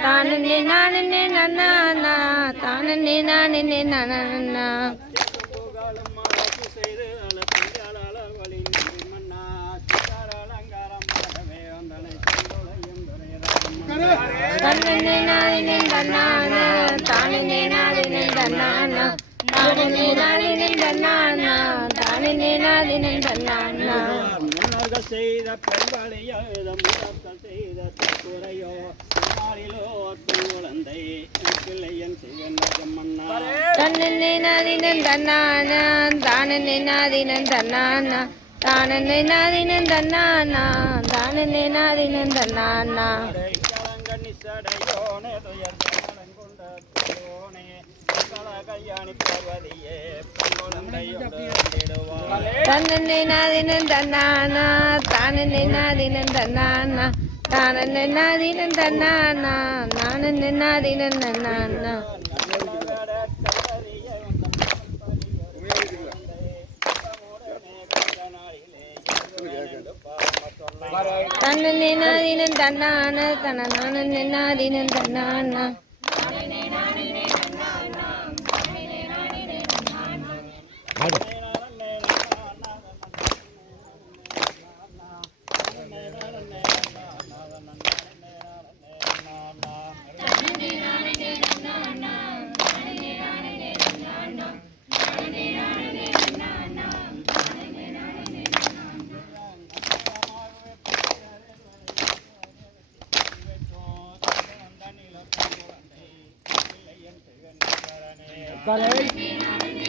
താനന്നെ നാനന്നെ നന്നാ താനന്നെ നാനന്നെ നന്നാ தன்னே நானே தன்னானா தானே நானே தன்னானா தானே நானே தன்னானா தானே நானே தன்னானா. முன்னர்கள் செய்த பெண்வழியோ முன்னர்கள் செய்த தற்குறையோ நாளிலோ குழந்தை பிள்ளையன் தன்னே நாதினே தன்னானா தானே நாதினே தன்னானா தானே நாதினே தன்னானா தானே நாதினே தன்னானா. கண்ணிசடையோனே துயர் கொண்ட கோனே கலகையாணி பார்வதியே பெண் குழந்தையோடு தன்னே நாதினே தன்னானா தானே நாதினன் தன்னானா தானே நாதினன் தன்னானா. நானே நாதினே தன்னானா தன்னே தன்னானா தன நானே Qual?